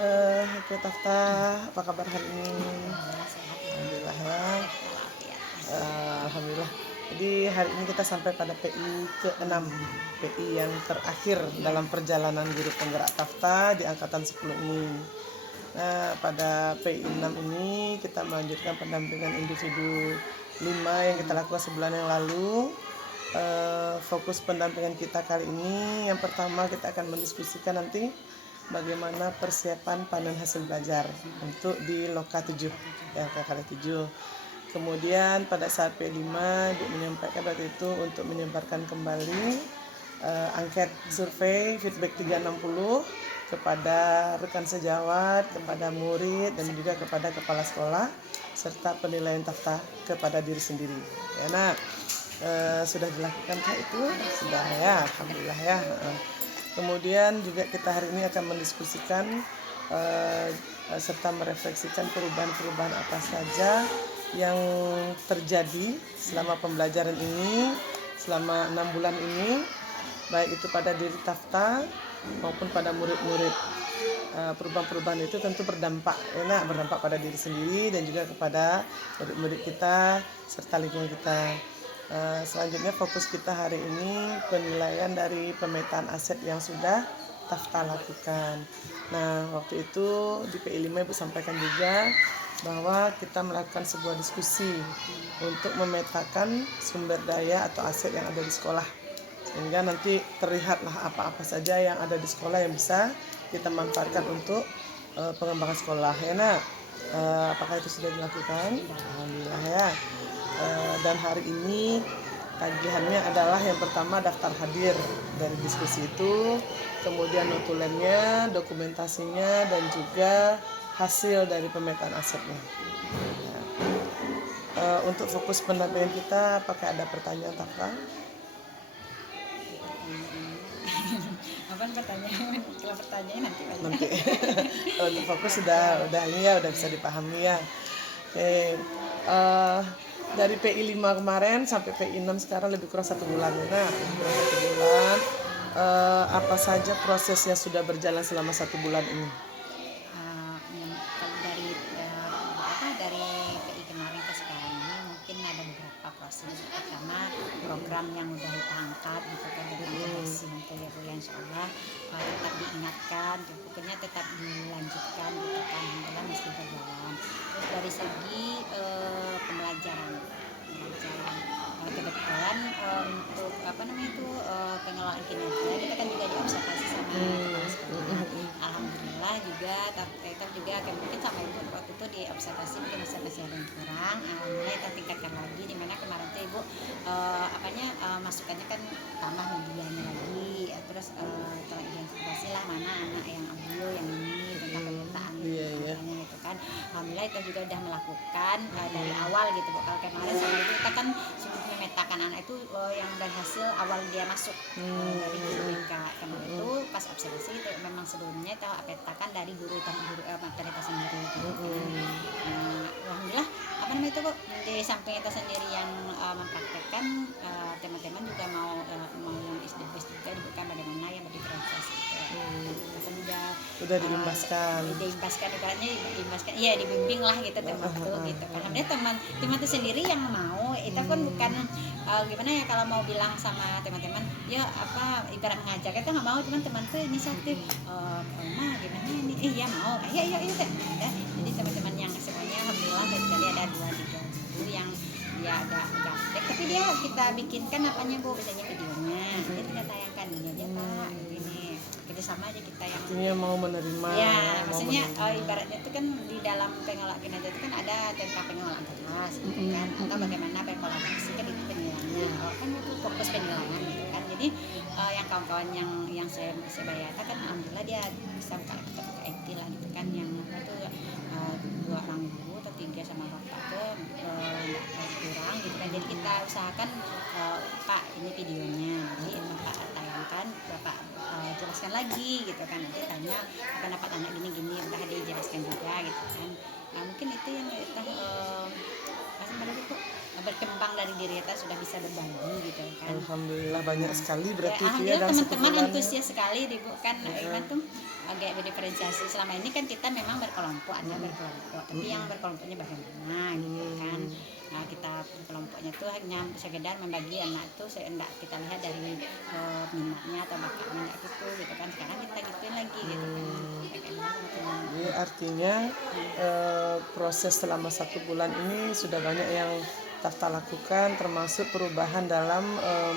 Oke Tafta, apa kabar hari ini? Alhamdulillah ya. Alhamdulillah. Jadi hari ini kita sampai pada PI ke-6, PI yang terakhir dalam perjalanan guru penggerak Tafta di angkatan 10 ini. Nah, pada PI 6 ini kita melanjutkan pendampingan individu 5 yang kita lakukan sebulan yang lalu. Fokus pendampingan kita kali ini yang pertama kita akan mendiskusikan nanti bagaimana persiapan panen hasil belajar untuk di Loka 7 ya, KKD 7. Kemudian pada saat P5 menyampaikan waktu itu untuk menyebarkan kembali angket survei feedback 360 kepada rekan sejawat, kepada murid dan juga kepada kepala sekolah serta penilaian Tafta kepada diri sendiri. Ya, nah, sudah dilakukankah itu? Sudah ya, alhamdulillah ya. Kemudian juga kita hari ini akan mendiskusikan serta merefleksikan perubahan-perubahan apa saja yang terjadi selama pembelajaran ini, selama 6 bulan ini, baik itu pada diri Tafta maupun pada murid-murid. Perubahan-perubahan itu tentu berdampak pada diri sendiri dan juga kepada murid-murid kita serta lingkungan kita. Selanjutnya fokus kita hari ini penilaian dari pemetaan aset yang sudah Tafta lakukan. Nah, waktu itu di PI5 Ibu sampaikan juga bahwa kita melakukan sebuah diskusi untuk memetakan sumber daya atau aset yang ada di sekolah. Sehingga nanti terlihatlah apa-apa saja yang ada di sekolah yang bisa kita manfaatkan untuk pengembangan sekolah. Ya, nah, apakah itu sudah dilakukan? Alhamdulillah ya. Dan hari ini tagihannya adalah yang pertama daftar hadir dari diskusi itu, kemudian notulennya, dokumentasinya, dan juga hasil dari pemetaan asetnya. Untuk fokus pendampingan kita, apakah ada pertanyaan Tafta? Apa pertanyaan? Kalau pertanyaan nanti. Untuk fokus sudah ini ya, udah bisa dipahami ya. Oke. Dari PI 5 kemarin sampai PI 6 sekarang lebih kurang 1 bulan. Nah, kurang 1 bulan. Apa saja proses yang sudah berjalan selama 1 bulan ini? Kalau dari PI kemarin ke sekarang ini mungkin ada beberapa proses. Pertama program yang udah kita angkat gitu kan tentang koneksi itu ya Bu, insya Allah tetap diingatkan, pokoknya tetap dilanjutkan gitu kan, alhamdulillah mesti berjalan. Terus dari segi pembelajaran kebetulan untuk pengelolaan kinerja kita kan juga diobservasi sama kepala sekolah. Alhamdulillah juga tetap juga mungkin sama Ibu waktu itu diobservasi mungkin masih ada yang kurang. Alhamdulillah kita tingkatkan lagi, dimana kemarin tuh Ibu masukannya kan tambah medianya lagi, terus telah identifikasi lah mana anak yang audio yang ini tentang pemetaan gitu kan. Alhamdulillah itu juga udah melakukan dari awal gitu Bu. Kalau kemarin sama itu kita kan sudah memetakan anak itu yang dari hasil awal dia masuk dari guru BK. Kemarin itu pas observasi itu memang sebelumnya kita petakan dari guru materi itu sendiri gitu. Alhamdulillah itu Bu, di samping itu sendiri yang mempraktekkan, teman-teman juga mau yang SD-BES juga dibuka bagaimana yang berdifferensiasi itu udah diimbaskan ibaratnya iya dibimbing lah gitu teman itu gitu kan. Alhamdulillah teman itu sendiri yang mau itu pun bukan gimana ya, kalau mau bilang sama teman-teman ya apa ibarat mengajar kita nggak mau, teman tuh inisiatif mah gimana ini iya mau iya kan ya. Jadi teman-teman yang semuanya alhamdulillah dari ada 2-3 guru yang dia agak gaptek, tapi dia kita bikinkan apanya Bu, misalnya videonya jadi kita tayangkan ini aja Pak ini kerjasama aja kita yang mau menerima ya, maksudnya ibaratnya itu kan di dalam pengelolaan kinerja itu kan ada tentang pengelolaan kelas gitu kan, atau bagaimana berkolaborasi kan itu penilaiannya kan itu fokus penilaian gitu kan. Jadi yang kawan-kawan yang saya bayangkan kan alhamdulillah dia bisa buka IT lah gitu kan, yang itu 2 orang guru atau 3 sama bapak tuh kurang gitu kan. Jadi kita usahakan Pak ini videonya nanti Bapak tayangkan, Bapak jelaskan lagi gitu kan, nanti tanya pendapat anak gini udah dijelaskan juga gitu kan. Mungkin itu yang kita berkembang dari diri kita sudah bisa berbagi gitu kan. Alhamdulillah banyak sekali berarti ya, itu ya dalam 1 bulan. Teman-teman antusias sekali Bu kan. Iman tuh agak berdiferensiasi. Selama ini kan kita memang berkelompok, ada berkelompok, tapi yang berkelompoknya bagaimana gitu kan. Nah, kita kelompoknya tuh hanya sekedar membagi anak tuh enggak kita lihat dari minatnya atau bakatnya gitu kan. Sekarang kita gituin lagi gitu kan. Jadi artinya proses selama 1 bulan ini sudah banyak yang Tafta lakukan, termasuk perubahan dalam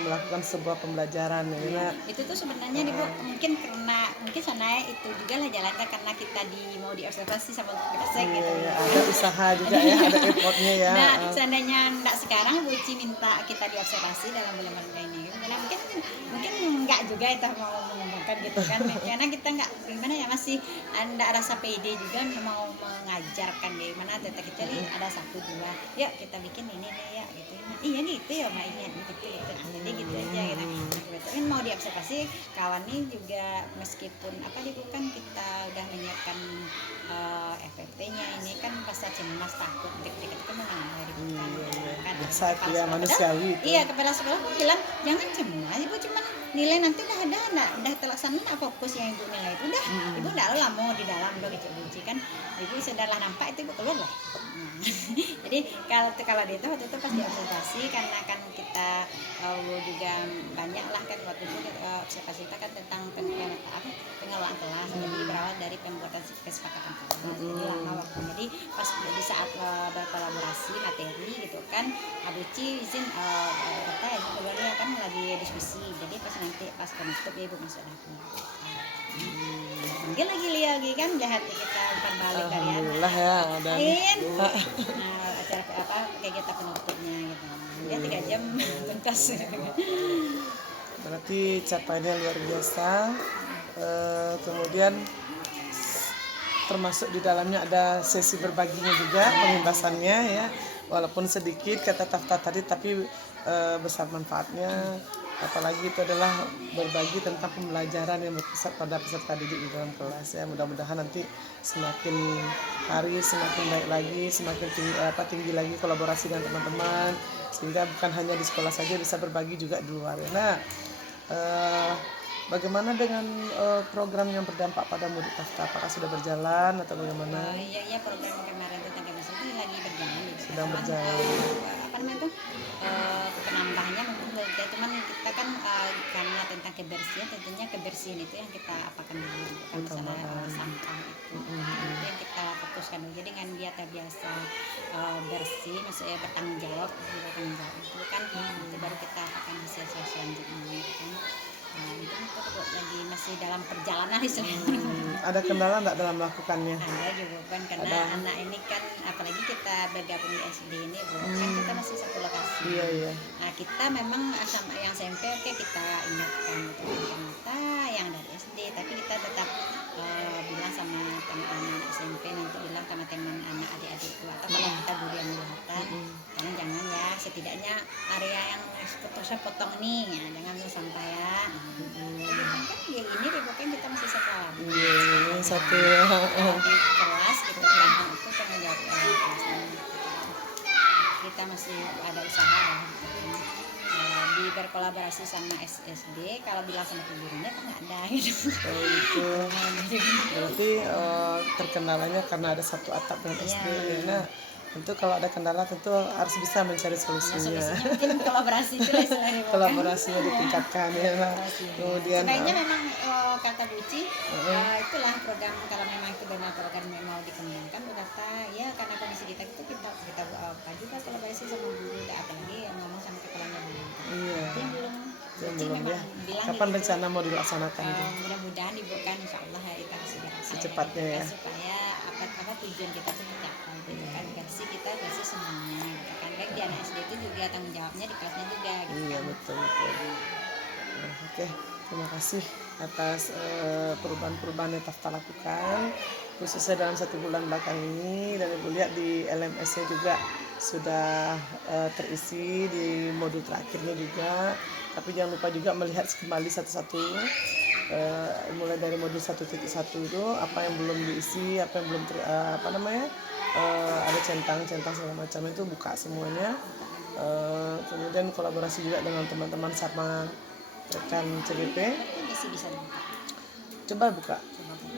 melakukan sebuah pembelajaran ya. Itu tuh sebenarnya Ibu mungkin sana itu juga lah jalannya karena kita mau diobservasi sama Gresik gitu. Ada usaha juga ya, ada effortnya ya. Nah, seandainya enggak sekarang Bu Uci minta kita diobservasi dalam bulan-bulan ini. Karena mungkin enggak juga itu mau mengumumkan gitu kan. Karena kita enggak gimana ya, masih enggak rasa pede juga mau mengajarkan gimana kecuali ada 1-2. Yuk kita bikin ini deh ya gitu. Nah, iya gitu ya Mbak, iya gitu. Jadi gitu aja gitu. Kebetulan mau diobservasi kawan ini juga meskipun bukan kita udah menyiapkan FFP-nya ini kan pasti cemas takut deg-degan itu kan memang dari bukan kan biasa itu ya, manusiawi itu. Iya, kepala sekolah pun bilang jangan cemas, Ibu cuman nilai nanti udah terlaksana fokus yang Ibu nilai itu udah Ibu enggak lah mau di dalam udah dicuci kan Ibu sudah nampak itu Ibu keluar lah. Jadi kalau dia itu waktu itu pas diobservasi karena kan kita juga banyak lah kan waktu itu observasi kita kan tentang pengelolaan kelas, jadi berawal dari pembuatan kesepakatan kelas. Jadi lama waktu. Jadi pas di saat berkolaborasi materi gitu kan, Abuci izin kata ya keluar ya kan lagi diskusi. Jadi pas penutup ya Ibu masuk lagi. Mungkin lagi kan lihat kita umpan balik dari Alhamdulillah ya, dan acara kegiatan penutupnya gitu. Ya 3 jam tuntas. Berarti capaiannya luar biasa. Kemudian termasuk di dalamnya ada sesi berbaginya juga, pengimbasannya ya, walaupun sedikit kata Tafta tadi tapi besar manfaatnya. Apalagi itu adalah berbagi tentang pembelajaran yang berpusat pada peserta didik di dalam kelas ya. Mudah-mudahan nanti semakin hari semakin baik lagi, semakin tinggi lagi kolaborasi dengan teman-teman, sehingga bukan hanya di sekolah saja, bisa berbagi juga di luar ya. Nah, bagaimana dengan program yang berdampak pada murid Tafta? Apakah sudah berjalan atau bagaimana? Iya, program kemarin tentang kebebasan itu lagi berjalan. Sedang berjalan. Penambahnya mungkin cuman kita kan karena tentang kebersihan, tentunya kebersihan itu yang kita apakan dulu kan, misalnya sampah itu yang kita fokuskan dulu. Jadi dengan dia terbiasa bersih, maksudnya bertanggung jawab itu kan nanti baru kita akan hasil selanjutnya gitu kan. Nah, itu lagi masih dalam perjalanan istilahnya. Ada kendala enggak dalam melakukannya? Ada juga kan, karena anak ini kan apalagi kita bergabung di SD ini kan kita masih satu lokasi. Iya. Nah, kita memang sama yang SMP kita ingatkan ternyata yang dari SD, tapi kita tetap bilang sama teman-teman SMP, nanti bilang sama teman anak adik-adikku atau kalau kita guru yang kelihatan jangan ya, setidaknya area yang potong nih ya, jangan lu sampai ya. Kan ya ini bukan kita masih sekolah. Iya, satu di kelas gitu kan, itu tanggung jawab kelasnya. Kita masih ada usaha di berkolaborasi sama SD. Kalau bilang sama gurunya kan nggak ada gitu. Itu berarti terkendalanya karena ada satu atap dengan SD. Nah, tentu kalau ada kendala tentu harus bisa mencari solusinya. Mungkin kolaborasi itu lah istilahnya. Kolaborasinya ditingkatkan ya. Kemudian sebenarnya memang kata Buci itulah program, kalau memang itu benar program yang mau dikembangkan, kata ya karena kondisi kita itu kita juga kolaborasi sama guru, apalagi yang ngomong sama kepalanya guru. Iya. Yang belum ya. Kapan rencana mau dilaksanakan? Mudah-mudahan dibuatkan insyaallah ya kita secepatnya ya. Supaya apa tujuan kita itu tercapai gitu kan, kita bersih semuanya gitu kan. Baik di anak SD itu juga tanggung jawabnya di kelasnya juga gitu. Iya, betul. Oke, terima kasih atas perubahan-perubahan yang Tafta lakukan khususnya dalam 1 bulan belakang ini, dan Ibu lihat di LMS-nya juga sudah terisi di modul terakhirnya juga. Tapi jangan lupa juga melihat kembali satu-satu, mulai dari modul 1.1 itu apa yang belum diisi, apa yang belum ada centang-centang segala macam itu buka semuanya. Kemudian kolaborasi juga dengan teman-teman sama rekan CGP. Bisa Coba buka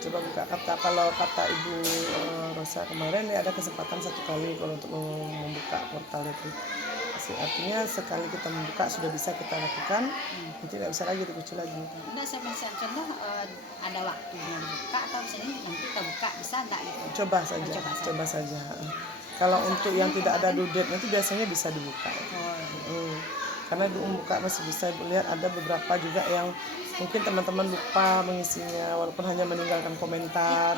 coba buka kalau kata Ibu Rosa kemarin ya ada kesempatan 1 kali kalau untuk membuka portal itu. Artinya sekali kita membuka sudah bisa kita lakukan, tidak bisa lagi dikucil lagi. Enggak, sama contoh ada waktunya dibuka atau misalnya nanti kita buka bisa enggak gitu? Coba saja. Kalau untuk yang tidak ada due date itu biasanya bisa dibuka. Karena membuka masih bisa lihat ada beberapa juga yang mungkin teman-teman lupa mengisinya walaupun hanya meninggalkan komentar.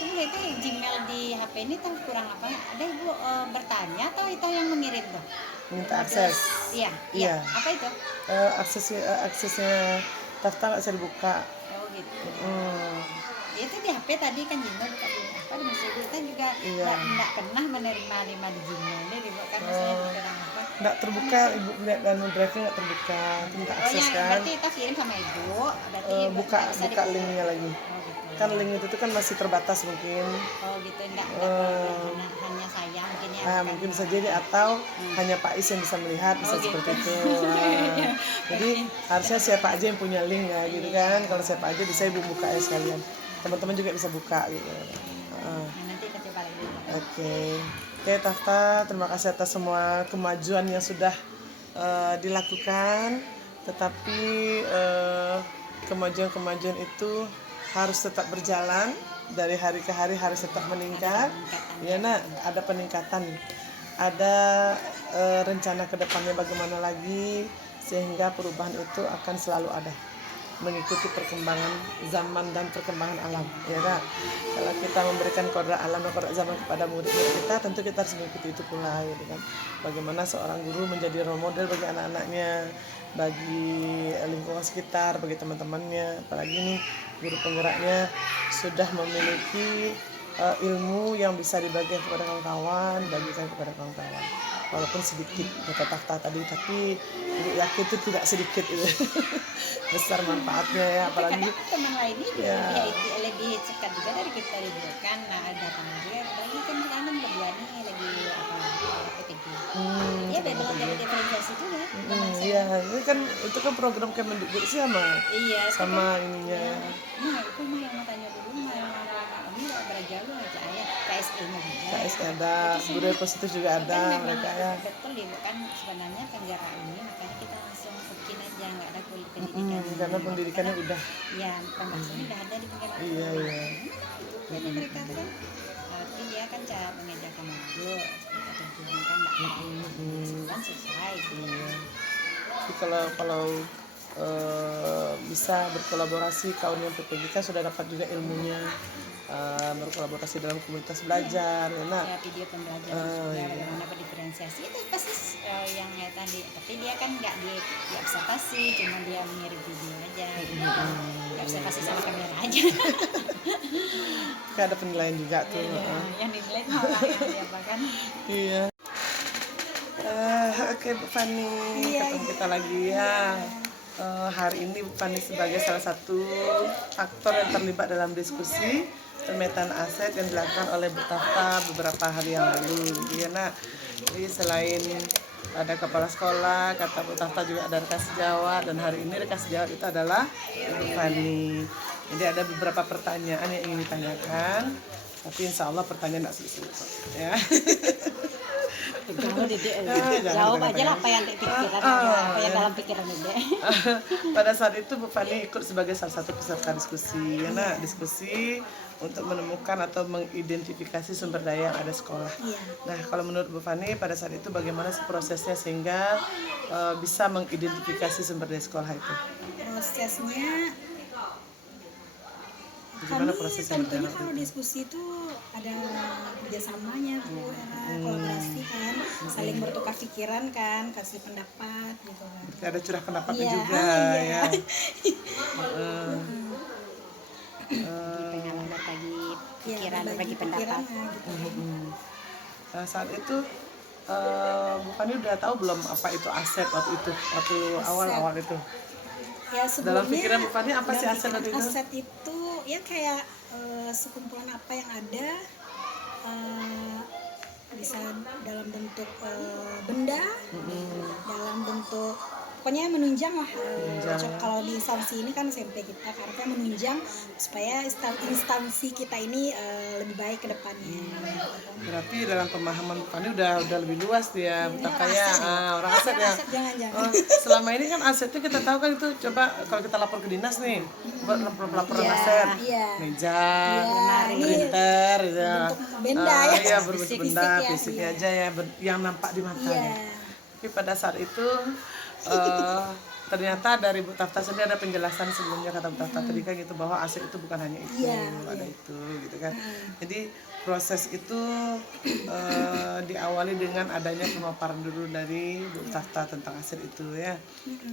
Ibu itu Gmail di HP ini tahu kurang apa? Ada Ibu bertanya atau itu yang mengirim tuh? Minta akses. Iya. Apa itu? Aksesnya daftar nggak bisa dibuka. Oh gitu. Itu di HP tadi kan Gmail buka di apa di Mas Ibu kita juga nggak pernah menerima di Gmail ini dibuka misalnya kadang apa? Nggak terbuka, Ibu lihat dan drive-nya nggak terbuka, minta akses kan? Berarti kita kirim sama Ibu. Berarti buka linknya lagi. Kan link itu kan masih terbatas mungkin. Oh gitu, enggak hanya saya mungkin ya. Mungkin bisa jadi atau hanya Pak Is yang bisa melihat, bisa seperti itu. Jadi harusnya siapa aja yang punya link ya gitu kan. Kalau siapa aja bisa Ibu buka ya sekalian. Teman-teman juga bisa buka gitu. Nanti kita coba lagi. Oke, Tafta, terima kasih atas semua kemajuan yang sudah dilakukan. Tetapi kemajuan itu harus tetap berjalan, dari hari ke hari harus tetap meningkat. Ya nak, ada peningkatan, ada rencana ke depannya bagaimana lagi sehingga perubahan itu akan selalu ada, mengikuti perkembangan zaman dan perkembangan alam. Ya kan? Kalau kita memberikan kodrat alam dan kodrat zaman kepada murid-murid kita, tentu kita harus mengikuti itu pula, gitu kan? Bagaimana seorang guru menjadi role model bagi anak-anaknya, bagi lingkungan sekitar, bagi teman-temannya, apalagi nih guru penggeraknya sudah memiliki ilmu yang bisa dibagikan kepada kawan-kawan, bagikan kepada kawan-kawan. Walaupun sedikit kata Tafta tadi, tapi Ibu yakin itu tidak sedikit itu. Besar manfaatnya ya, apalagi teman lainnya juga lebih cekat juga dari kita juga kan. Nah, datang dia lagi kan kita berdua nih lagi PTG. Dia belajar dari diferensiasi itu ya. Iya, ini kan itu kan program Kemendikbud sih sama ininya. Nah, itu mah yang mau tanya dulu ini belajar lu aja ayat KSE-nya juga. KSE ada, budaya positif juga ada mereka ya. Betul Ibu kan sebenarnya penggerak ini makanya kita langsung bikin aja nggak ada pendidikan. Karena pendidikannya udah. Ya, pembahasannya udah ada di penggerak. Iya. Jadi mereka tuh kan, tapi dia kan cara mengejar komodo, kita tentunya kan nggak kan selesai. Jadi kalau bisa berkolaborasi kawan yang PPG kan sudah dapat juga ilmunya, berkolaborasi dalam komunitas belajar, ya video pembelajaran bagaimana diferensiasi itu pasti yang tadi, tapi dia kan nggak diobservasi, cuma dia mengirim video aja, observasi sama kamera aja. Kan ada penilaian juga tuh. Yang dinilai orang yang apa kan? Iya. Oke Bu Fani, ketemu kita lagi ya. Hari ini Bu Fani sebagai salah satu aktor yang terlibat dalam diskusi pemetaan aset yang dilakukan oleh Bu Tafta beberapa hari yang lalu. Ya, nah, jadi selain ada kepala sekolah, kata Bu Tafta juga ada rekan sejawat, dan hari ini rekan sejawat itu adalah Bu Fani. Jadi ada beberapa pertanyaan yang ingin ditanyakan, tapi insya Allah pertanyaan tidak sulit ya. Jawab aja lah apa yang pikiran, apa yang dalam pikiran Dede. Pada saat itu Bu Fani ikut sebagai salah satu peserta diskusi, karena diskusi untuk menemukan atau mengidentifikasi sumber daya yang ada sekolah. Nah, kalau menurut Bu Fani pada saat itu bagaimana sih prosesnya sehingga bisa mengidentifikasi sumber daya sekolah itu? Prosesnya Gimana prosesnya? Tentunya kalau diskusi itu ada kerjasamanya Bu, kolaborasi kan, saling bertukar pikiran kan, kasih pendapat gitu kan. Ada curah pendapatnya juga ya. Pengalaman berbagi pikiran, berbagi pendapat. Gitu. Nah, saat itu Bu Fani udah tahu belum apa itu aset waktu awal-awal itu? Ya, dalam pikiran Bu Fani apa sih aset itu? Aset itu ya kayak sekumpulan apa yang ada, bisa dalam bentuk benda, dalam bentuk pokoknya menunjang lah. Menunjang, ya. Kalau di instansi ini kan SMP kita karena menunjang supaya instansi kita ini lebih baik ke depannya. Berarti dalam pemahaman Bu Fani udah lebih luas dia, bukan kayak orang aset ya. Jangan-jangan. Oh, selama ini kan asetnya kita tahu kan itu, coba kalau kita lapor ke dinas nih buat laporan aset, Iya. meja, Iya, ini printer, ya. bentuk benda ya. Iya, berbentuk benda, Fisik ya, fisiknya iya. aja ya, yang nampak di mata. Iya. Tapi pada saat itu ternyata dari Bu Tafta sendiri ada penjelasan sebelumnya, kata Bu Tafta tadi kan gitu, bahwa aset itu bukan hanya itu, Iya, ada itu gitu kan. Jadi proses itu diawali dengan adanya pemaparan dulu dari Bu Tafta tentang aset itu ya.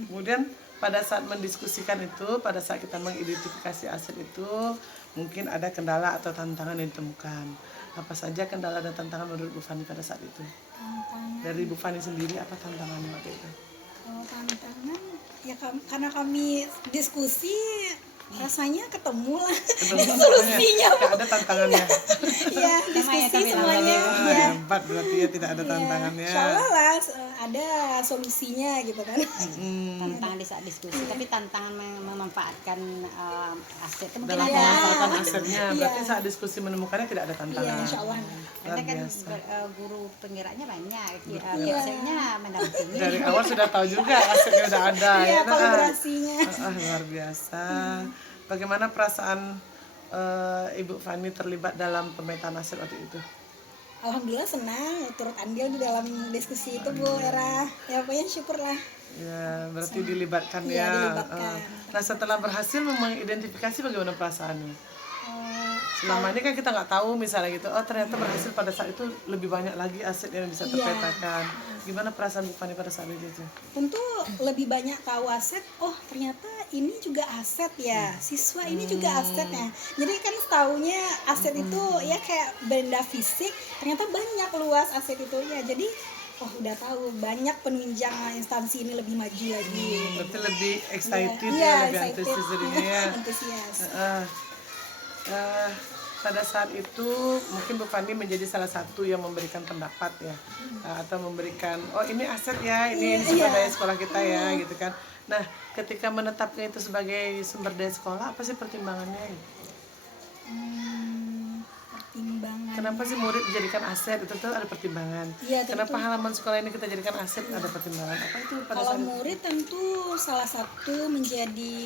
Kemudian pada saat mendiskusikan itu, pada saat kita mengidentifikasi aset itu, mungkin ada kendala atau tantangan yang ditemukan. Apa saja kendala dan tantangan menurut Bu Fani pada saat itu? Tantangan. Dari Bu Fani sendiri apa tantangannya waktu itu? Kalau tantangan ya karena kami diskusi rasanya ketemu lah solusinya. Tidak ada tantangannya. Ya diskusi kami semuanya. Ya. Empat berarti ya, tidak ada tantangannya. Insya Allah lah ada solusinya gitu kan. Tantangan di saat diskusi, tapi tantangan memanfaatkan aset itu mungkin Dalam ada. memanfaatkan asetnya, Iya. berarti saat diskusi menemukannya tidak ada Iya, tantangan. insya Allah. Karena kan biasa. guru penggeraknya banyak, biasanya mendampingi. Dari awal sudah tahu juga asetnya udah ada Iya, ya. kolaborasinya. Luar biasa. Bagaimana perasaan Ibu Fani terlibat dalam pemetaan aset waktu itu? Alhamdulillah senang turut andil di dalam diskusi itu Bu Era. Ya pokoknya syukurlah. Ya, berarti dilibatkan Iya, ya. dilibatkan. Nah, setelah berhasil mengidentifikasi, bagaimana perasaannya? Eh, Selama ini kan kita nggak tahu misalnya gitu, oh ternyata berhasil pada saat itu lebih banyak lagi aset yang bisa Iya. terpetakan. Gimana perasaan Bu Fani pada saat itu? tentu lebih banyak tahu aset. Oh ternyata ini juga aset ya, siswa ini juga asetnya. Jadi kan taunya aset itu ya kayak benda fisik, ternyata banyak luas aset itu ya. Jadi oh udah tahu banyak penunjang instansi ini lebih maju lagi. Berarti lebih excited Iya, ya, lebih excited. antusias jadinya ya. Antusias. Pada saat itu mungkin Bu Fani menjadi salah satu yang memberikan pendapat ya, atau memberikan oh ini aset ya, ini sumber daya sekolah kita ya gitu kan. Nah ketika menetapkan itu sebagai sumber daya sekolah, apa sih pertimbangannya? Pertimbangan. Kenapa sih murid dijadikan aset? Itu tuh ada pertimbangan. Iya, tentu. Kenapa halaman sekolah ini kita jadikan aset? Ada pertimbangan. Apa itu pada Kalau saat itu? murid tentu salah satu menjadi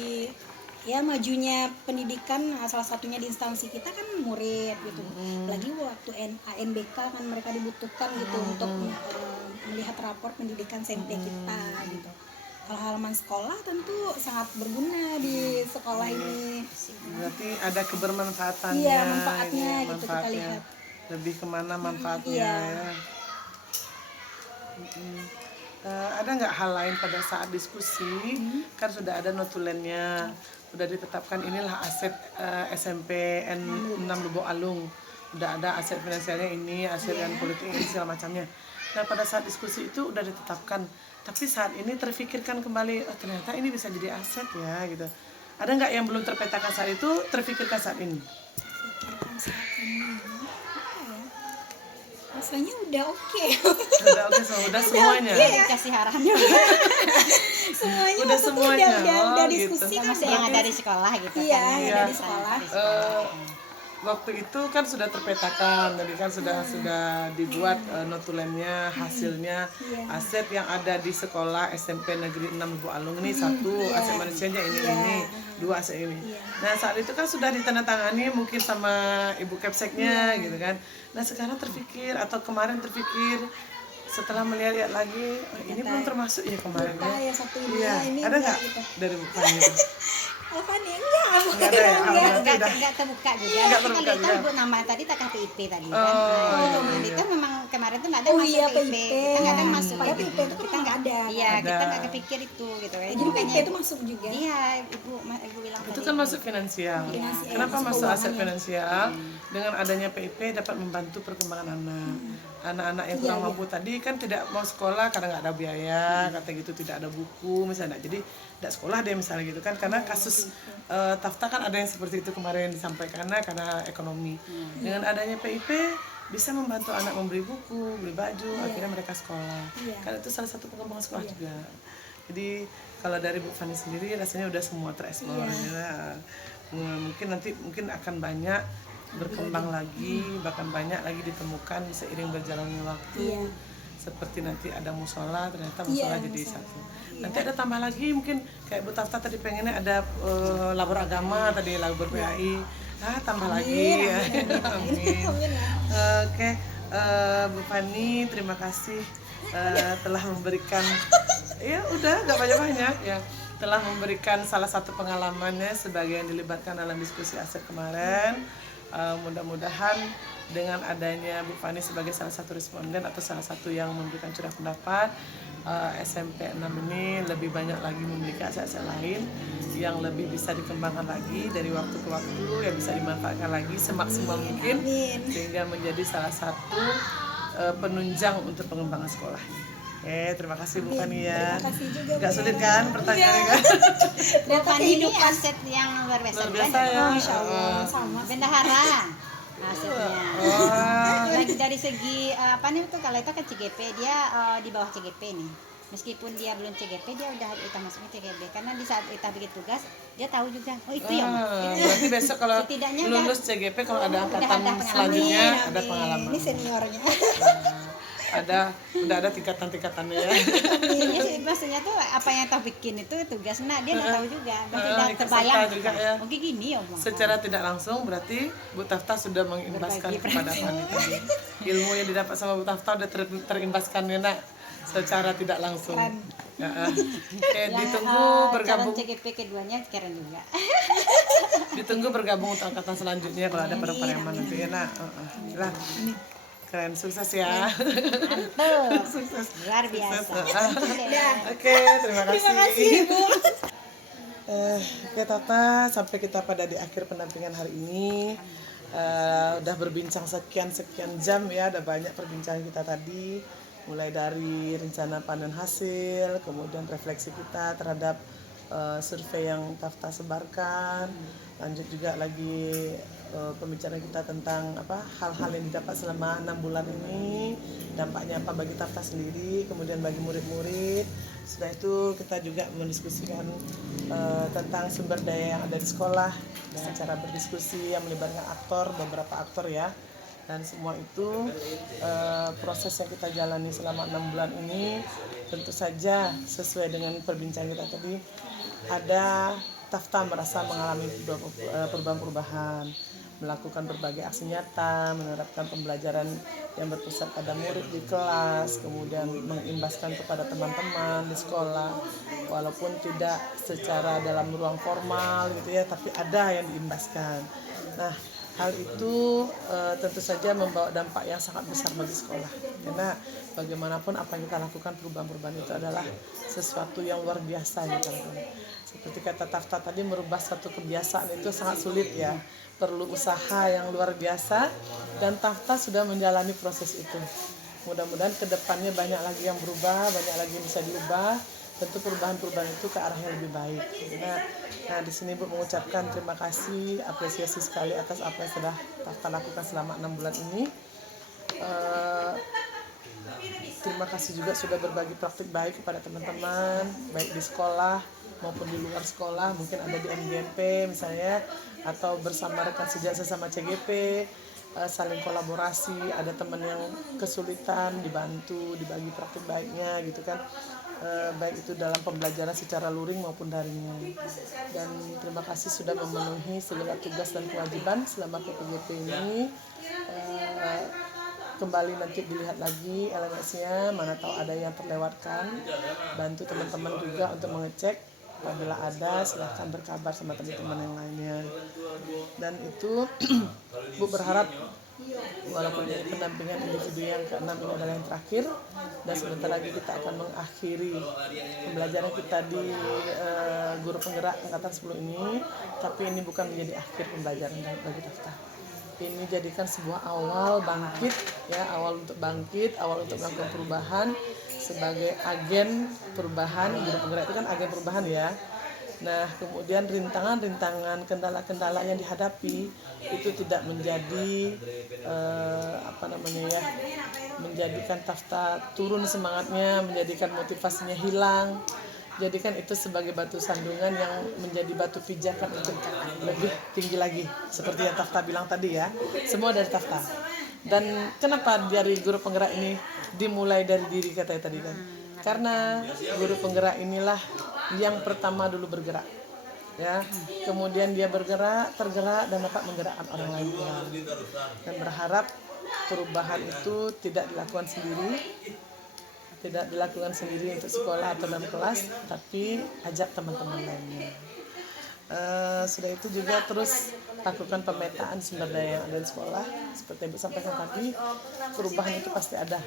ya majunya pendidikan, salah satunya di instansi kita kan murid gitu. Lagi waktu ANBK kan mereka dibutuhkan gitu untuk melihat rapor pendidikan SMP kita gitu. Kalau halaman sekolah tentu sangat berguna di sekolah ini. Berarti ada kebermanfaatannya. Iya, manfaatnya ya, gitu kita manfaatnya. lihat. Lebih kemana manfaatnya Iya. ya. Ada nggak hal lain pada saat diskusi? Kan sudah ada notulennya, sudah ditetapkan inilah aset SMP N6 Lubuk Alung. Udah ada aset finansialnya ini, aset dan politik ini segala macamnya. Nah pada saat diskusi itu udah ditetapkan, tapi saat ini terfikirkan kembali, oh ternyata ini bisa jadi aset ya gitu. Ada nggak yang belum terpetakan saat itu, terfikirkan saat ini? Pikirkan saat ini apa ya? Rasanya udah oke. Udah oke, udah semuanya. Dikasih arahan Semuanya Udah waktu itu semuanya. udah Oh, diskusi gitu. kan masih yang ada di sekolah gitu Iya, kan. yang ada di sekolah. Waktu itu kan sudah terpetakan, jadi kan sudah dibuat notulennya, hasilnya, aset yang ada di sekolah SMP Negeri 6 Lubuk Alung ini satu, aset manusianya ini, dua aset ini. Nah saat itu kan sudah ditandatangani mungkin sama Ibu Kepseknya gitu kan. Nah sekarang terpikir atau kemarin terpikir setelah melihat lagi, oh, ini belum termasuk ya kemarin Lupa ya. ya satu ini, Iya, ini ada enggak nggak gitu. dari Bu Fani itu? Apa nih? Enggak. Nggak ada ya? Ah, berarti udah. Enggak terbuka juga. Nggak Tapi terbuka kalau juga. itu Bu nama tadi tak PIP tadi kan. Oh, Nah, iya. itu memang kemarin tuh nggak ada Oh masuk iya, PIP. PIP. Kita nggak ada masuk Padahal PIP. PIP itu kan nggak ada. Iya, Ada. kita nggak kepikir itu gitu ya. Jadi PIP makanya itu masuk juga. Iya, Ibu bilang Itu tadi. kan masuk finansial. Finansial, Kenapa masuk masuk aset keuangannya. finansial? Dengan adanya PIP dapat membantu perkembangan anak. Anak-anak yang kurang mampu tadi kan tidak mau sekolah karena nggak ada biaya, kata gitu, tidak ada buku misalnya. Jadi tidak sekolah deh misalnya gitu kan. Karena kasus Tafta kan ada yang seperti itu kemarin disampaikan karena ekonomi. Dengan adanya PIP bisa membantu anak membeli buku, beli baju, akhirnya mereka sekolah. Kan itu salah satu pengembangan sekolah juga. Jadi kalau dari Bu Fani sendiri rasanya udah semua tereksplor ya. Mungkin nanti akan banyak berkembang lagi, bahkan banyak lagi ditemukan seiring berjalannya waktu. Iya. Seperti nanti ada musola, ternyata Iya, musola jadi musola. satu. Nanti ada tambah lagi mungkin kayak Bu Tafta tadi pengennya ada labor agama tadi, labor PAI. Tambah lagi ya. Amin. Oke, Bu Fani terima kasih telah memberikan ya udah nggak banyak-banyak ya, telah memberikan salah satu pengalamannya sebagai yang dilibatkan dalam diskusi ASEP kemarin. Mudah-mudahan dengan adanya Bu Fani sebagai salah satu responden atau salah satu yang memberikan curah pendapat, SMP 6 ini lebih banyak lagi memiliki aset-aset lain yang lebih bisa dikembangkan lagi dari waktu ke waktu, yang bisa dimanfaatkan lagi semaksimal mungkin sehingga menjadi salah satu penunjang untuk pengembangan sekolah. Terima kasih Bu Fani ya. Terima kasih juga, Gak Bu. sulit kan pertanyaannya kan? Bu Fani ini aset yang luar biasa, Luar biasa ya. Masya Allah, sama. bendahara asetnya. Wah. Lagi dari segi apa nih tuh, kalau itu kan CGP dia di bawah CGP nih. Meskipun dia belum CGP, dia udah kita masuknya CGP karena di saat kita bikin tugas dia tahu juga oh itu ya Mak. Berarti besok kalau Setidaknya lulus CGP, kalau ada angkatan pengalaman. selanjutnya Amin, ada amin. pengalaman. Ini seniornya. Udah ada tingkatan-tingkatannya ya. Iya sih, maksudnya tuh apa yang tahu bikin itu tugas, nah dia udah tahu juga, berarti udah Ikut terbayang serta juga ya. mungkin gini ya Mak. Secara tidak langsung berarti Bu Tafta sudah mengimbaskan Berbagi kepada Fani tadi. Ilmu yang didapat sama Bu Tafta udah terimbaskan ya nak, secara tidak langsung. Oke, ditunggu bergabung. Calon CGP keduanya keren juga. Ditunggu bergabung untuk angkatan selanjutnya kalau ada Pariaman nanti ya nak. Lah, keren, sukses ya. Mantap. Sukses. Luar biasa. Oke, terima kasih. Terima kasih, Bu. Oke Tata, sampai kita pada di akhir pendampingan hari ini. Udah berbincang sekian jam ya, ada banyak perbincangan kita tadi, mulai dari rencana panen hasil, kemudian refleksi kita terhadap survei yang Tafta sebarkan, lanjut juga lagi pembicaraan kita tentang hal-hal yang didapat selama 6 bulan ini, dampaknya apa bagi Tafta sendiri, kemudian bagi murid-murid. Setelah itu kita juga mendiskusikan tentang sumber daya yang ada di sekolah dengan cara berdiskusi yang melibatkan beberapa aktor ya. Dan semua itu proses yang kita jalani selama 6 bulan ini tentu saja sesuai dengan perbincangan kita tadi, ada Tafta merasa mengalami perubahan-perubahan, melakukan berbagai aksi nyata, menerapkan pembelajaran yang berpusat pada murid di kelas, kemudian mengimbaskan kepada teman-teman di sekolah, walaupun tidak secara dalam ruang formal gitu ya, tapi ada yang diimbaskan. Nah, hal itu tentu saja membawa dampak yang sangat besar bagi sekolah, karena bagaimanapun apa yang kita lakukan, perubahan-perubahan itu adalah sesuatu yang luar biasa ya teman-teman. Seperti kata Tafta tadi, merubah suatu kebiasaan itu sangat sulit ya, perlu usaha yang luar biasa, dan Tafta sudah menjalani proses itu. Mudah-mudahan kedepannya banyak lagi yang berubah, banyak lagi yang bisa diubah, tentu perubahan-perubahan itu ke arah yang lebih baik. Nah, di sini Bu mengucapkan terima kasih, apresiasi sekali atas apa yang sudah Tafta lakukan selama 6 bulan ini. Terima kasih juga sudah berbagi praktik baik kepada teman-teman, baik di sekolah maupun di luar sekolah, mungkin ada di MGMP misalnya, atau bersama rekan sesama CGP, saling kolaborasi, ada teman yang kesulitan dibantu, dibagi praktik baiknya gitu kan, baik itu dalam pembelajaran secara luring maupun daring. Dan terima kasih sudah memenuhi segala tugas dan kewajiban selama PPGP ini. Kembali nanti dilihat lagi LMS-nya, mana tahu ada yang terlewatkan, bantu teman-teman juga untuk mengecek. Apabila ada, silahkan berkabar sama teman-teman yang lainnya. Dan itu Bu berharap walaupun ini pendampingan individu yang ke-6 ini adalah yang terakhir, dan sebentar lagi kita akan mengakhiri pembelajaran kita di guru penggerak angkatan 10 ini, tapi ini bukan menjadi akhir pembelajaran bagi Tafta. Ini jadikan sebuah awal bangkit ya, awal untuk bangkit, awal untuk melakukan perubahan sebagai agen perubahan. Guru penggerak itu kan agen perubahan ya. Nah, kemudian rintangan-rintangan, kendala-kendala yang dihadapi itu tidak menjadi menjadikan Tafta turun semangatnya, menjadikan motivasinya hilang. jadikan itu sebagai batu sandungan yang menjadi batu pijakan untuk lebih tinggi lagi. Seperti yang Tafta bilang tadi ya, semua dari Tafta. Dan kenapa dari guru penggerak ini dimulai dari diri katanya tadi kan? Karena guru penggerak inilah yang pertama dulu bergerak, ya. Kemudian dia tergerak dan dapat menggerakkan orang lain pula. Dan berharap perubahan itu tidak dilakukan sendiri untuk sekolah atau dalam kelas, tapi ajak teman-teman lainnya. Sudah itu juga terus lakukan pemetaan sumber daya yang ada di sekolah. Seperti Ibu sampaikan tadi, perubahan itu pasti ada,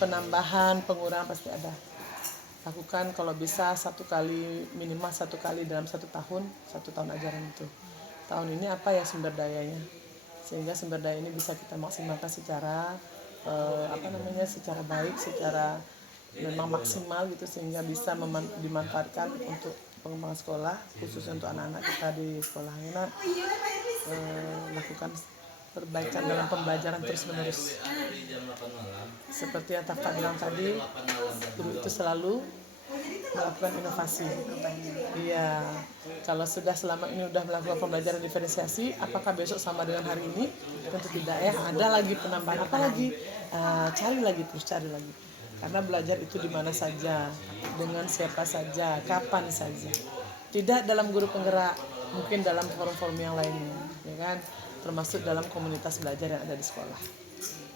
penambahan, pengurangan pasti ada. Lakukan kalau bisa minimal satu kali dalam satu tahun ajaran itu. Tahun ini apa ya sumber dayanya, sehingga sumber daya ini bisa kita maksimalkan secara secara baik, secara memang maksimal gitu, sehingga bisa dimanfaatkan untuk pengembangan sekolah, khususnya untuk anak-anak kita di sekolahnya. Lakukan perbaikan dalam pembelajaran terus-menerus. Seperti yang Tafta bilang tadi, guru itu selalu melakukan inovasi. Iya, kalau sudah selama ini sudah melakukan pembelajaran diferensiasi, apakah besok sama dengan hari ini? Tentu tidak ya. Ada lagi penambahan, apa lagi? Cari lagi. Karena belajar itu di mana saja, dengan siapa saja, kapan saja. Tidak dalam guru penggerak, mungkin dalam forum-forum yang lainnya, ya kan? Termasuk dalam komunitas belajar yang ada di sekolah.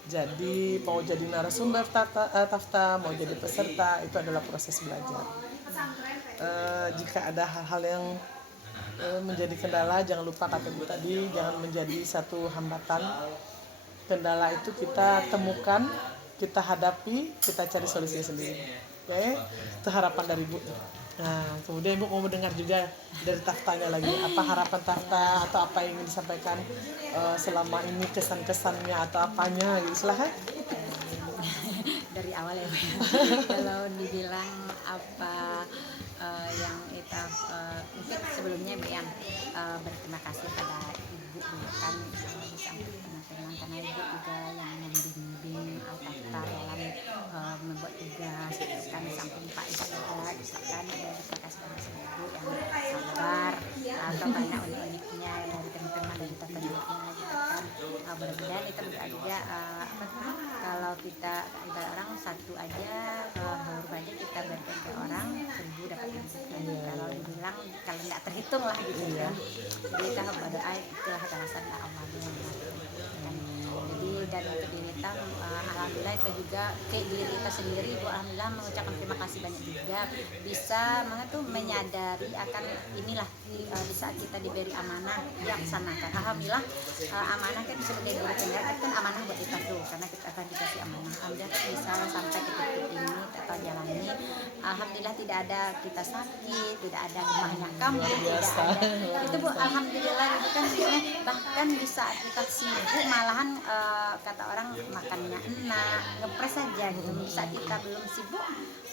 Jadi mau jadi narasumber Tafta, mau jadi peserta, itu adalah proses belajar. Jika ada hal-hal yang menjadi kendala, jangan lupa kata Ibu tadi, jangan menjadi satu hambatan. Kendala itu kita temukan, kita hadapi, kita cari solusinya sendiri. Oke? Itu harapan dari Ibu. Nah, kemudian Ibu mau mendengar juga dari Taftanya lagi, apa harapan Tafta atau apa yang ingin disampaikan selama ini, kesan-kesannya atau apanya gitu, silahkan. Dari awal ya. Kalau dibilang apa yang kita mungkin sebelumnya Bu yang berterima kasih pada Ibu kan bisa teman-teman, karena Ibu juga yang membimbing Tafta dalam membuat tugas gitu kan, samping Pak juga misalkan terima kasih pada Ibu yang sabar, atau banyak unik-uniknya dari teman-teman dari Tafta juga gitu kan. Mudah-mudahan itu juga kalau kita orang satu aja huruf aja kita berikan ke orang 1000 dapat 1000. Kalau dibilang kalau tidak terhitung lah gitu kan. Jadi kita berdoa itulah alasan Allah. Jadi dan untuk diri kita alhamdulillah itu juga kayak diri kita sendiri Bu, alhamdulillah mengucapkan terima kasih banyak juga bisa menyadari akan inilah di saat kita diberi amanah dilaksanakan. Alhamdulillah amanah kan sebagai guru penggerak kan amanah buat kita tuh, karena kita akan dikasih amanah. Alhamdulillah kan bisa sampai ke titik ini kita jalani. Alhamdulillah tidak ada kita sakit, tidak ada rumahnya kamu, tidak ada itu Bu, alhamdulillah itu kan bahkan di saat kita sibuk malahan kata orang makannya enak, ngepres aja gitu. Di saat kita belum sibuk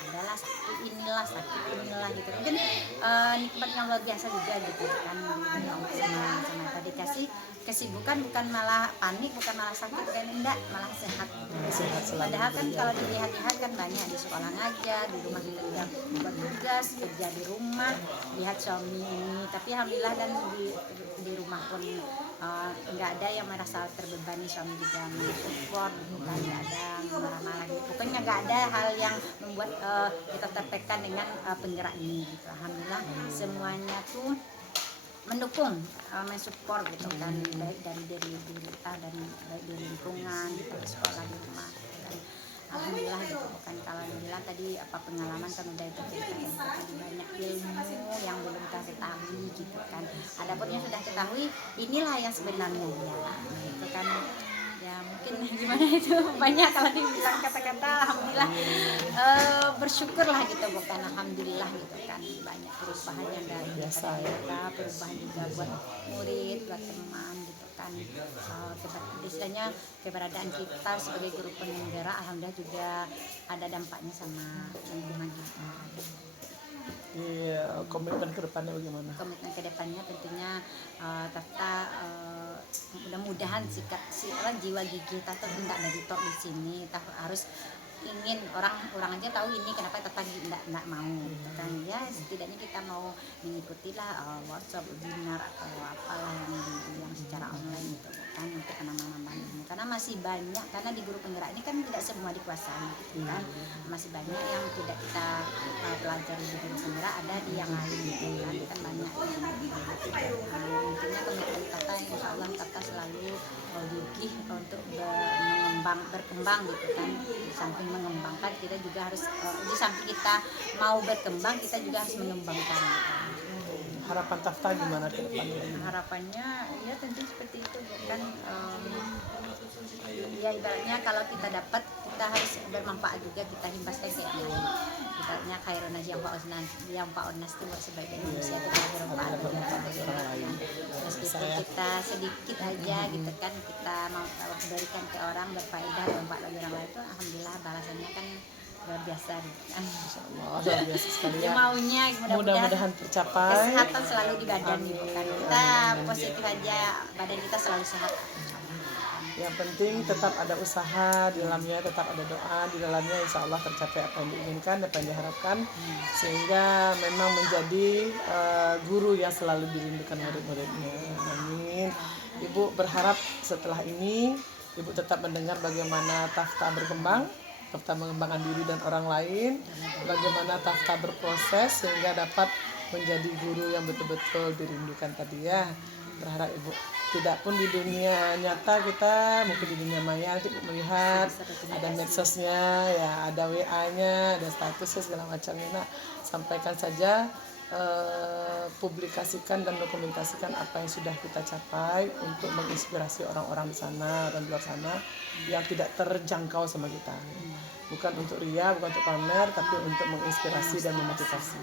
adalah sakit inilah gitu. Mungkin nikmat yang luar biasa juga gitu kan, sama tadi kasih kesibukan bukan malah panik, bukan malah sakit kan, enggak, malah sehat. Padahal kan kalau dilihat-lihat kan banyak di sekolah ngajar, di rumah juga buat tugas, kerja di rumah, lihat suami ini, tapi alhamdulillah dan di rumah pun nggak ada yang merasa terbebani, suami juga mensupport, bukan nggak ada marah-marah gitu. Pokoknya nggak ada hal yang membuat kita tertekan dengan penggerak ini gitu. Alhamdulillah semuanya tuh mendukung, mensupport gitu kan, baik dari diri kita dan baik dari lingkungan kita di sekolah, di rumah dan alhamdulillah gitu. Bukan kalau dibilang tadi apa pengalaman kan udah itu ceritakan tadi, banyak ilmu yang belum kita ketahui gitu kan. Adapun yang sudah ketahui inilah yang sebenarnya ya gitu kan. Ya mungkin gimana itu banyak kalau dibilang kata-kata alhamdulillah bersyukurlah gitu, bukan alhamdulillah gitu kan, banyak perubahan yang dari kita, perubahan juga buat murid, buat teman gitu kan. Istilahnya keberadaan kita sebagai guru penggerak alhamdulillah juga ada dampaknya sama lingkungan kita. Iya, komitmen ke depannya bagaimana? Komitmen ke depannya tentunya Tafta mudah-mudahan jiwa gigih Tafta tidak dari top di sini, Tafta harus ingin orang aja tahu ini kenapa tetap enggak mau gitu kan. Ya setidaknya kita mau mengikutilah workshop, webinar atau apalah yang secara online gitu kan, untuk menambah ilmu, karena masih banyak, karena di guru penggerak ini kan tidak semua dikuasai gitu kan, masih banyak yang tidak kita pelajari di guru penggerak, ada di yang lain gitu kan banyak. Intinya komitmen Tata, insya Allah Tata selalu gigih untuk berkembang gitu kan. Di samping mengembangkan, kita juga harus di samping kita mau berkembang, kita juga harus mengembangkan gitu. Harapan Tafta gimana ke depannya? Harapannya ya tentu seperti itu kan, ya ibaratnya kalau kita dapat, kita harus bermanfaat juga, kita himpaskan ke yang lain. Ibaratnya khairun nas yang fa'un nas itu sebagai manusia itu bermanfaat bagi orang lain. Meskipun kita sedikit aja gitu kan, kita mau berikan ke orang, berfaedah, bermanfaat bagi orang lain, itu alhamdulillah balasannya kan luar biasa gitu kan. Insyaallah luar biasa sekali Ya ya. maunya Mudah-mudahan tercapai. kesehatan selalu di badan gitu kan, kita positif aja, badan kita selalu sehat. Yang penting tetap ada usaha di dalamnya, tetap ada doa di dalamnya, insya Allah tercapai apa yang diinginkan, apa yang diharapkan, sehingga memang menjadi guru yang selalu dirindukan murid-muridnya. Amin. Ibu berharap setelah ini Ibu tetap mendengar bagaimana Tafta berkembang, Tafta mengembangkan diri dan orang lain, bagaimana Tafta berproses sehingga dapat menjadi guru yang betul-betul dirindukan tadi ya. Berharap Ibu tidak pun di dunia nyata kita, mungkin di dunia maya nanti Ibu melihat ada medsosnya ya, ada WA-nya, ada statusnya segala macamnya. Nah, sampaikan saja, publikasikan dan dokumentasikan apa yang sudah kita capai untuk menginspirasi orang-orang di sana dan di luar sana yang tidak terjangkau sama kita. Bukan untuk ria, bukan untuk pamer, tapi untuk menginspirasi dan memotivasi.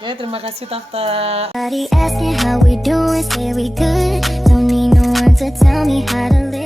Ya, terima kasih Tafta. Everybody asking how we doing, say we good. Don't need no one to tell me how to live.